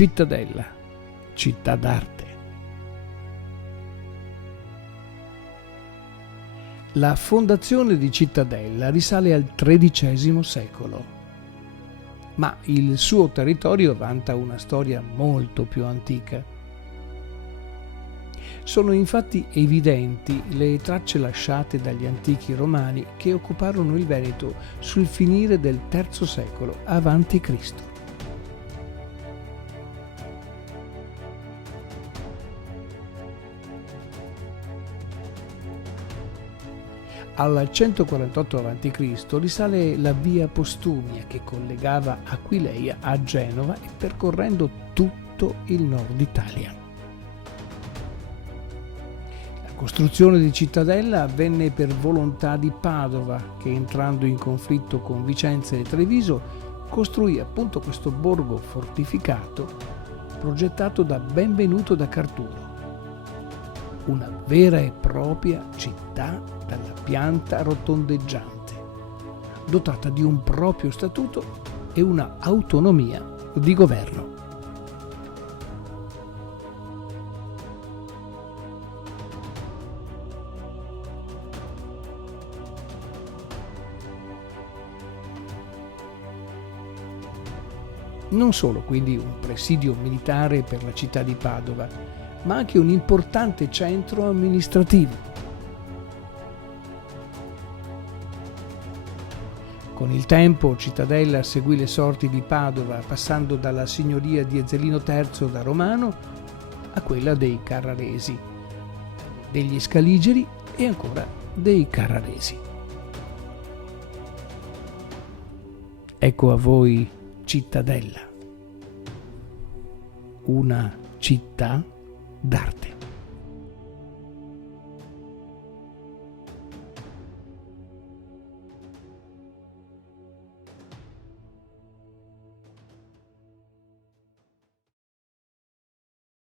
Cittadella, città d'arte. La fondazione di Cittadella risale al XIII secolo, ma il suo territorio vanta una storia molto più antica. Sono infatti evidenti le tracce lasciate dagli antichi romani che occuparono il Veneto sul finire del III secolo avanti Cristo. Al 148 a.C. risale la via Postumia che collegava Aquileia a Genova e percorrendo tutto il nord Italia. La costruzione di Cittadella avvenne per volontà di Padova, che entrando in conflitto con Vicenza e Treviso costruì appunto questo borgo fortificato progettato da Benvenuto da Carturo. Una vera e propria città dalla pianta rotondeggiante, dotata di un proprio statuto e una autonomia di governo. Non solo quindi un presidio militare per la città di Padova, ma anche un importante centro amministrativo. Con il tempo Cittadella seguì le sorti di Padova, passando dalla signoria di Ezzelino III da Romano a quella dei Carraresi, degli Scaligeri e ancora dei Carraresi. Ecco a voi Cittadella, una città d'arte.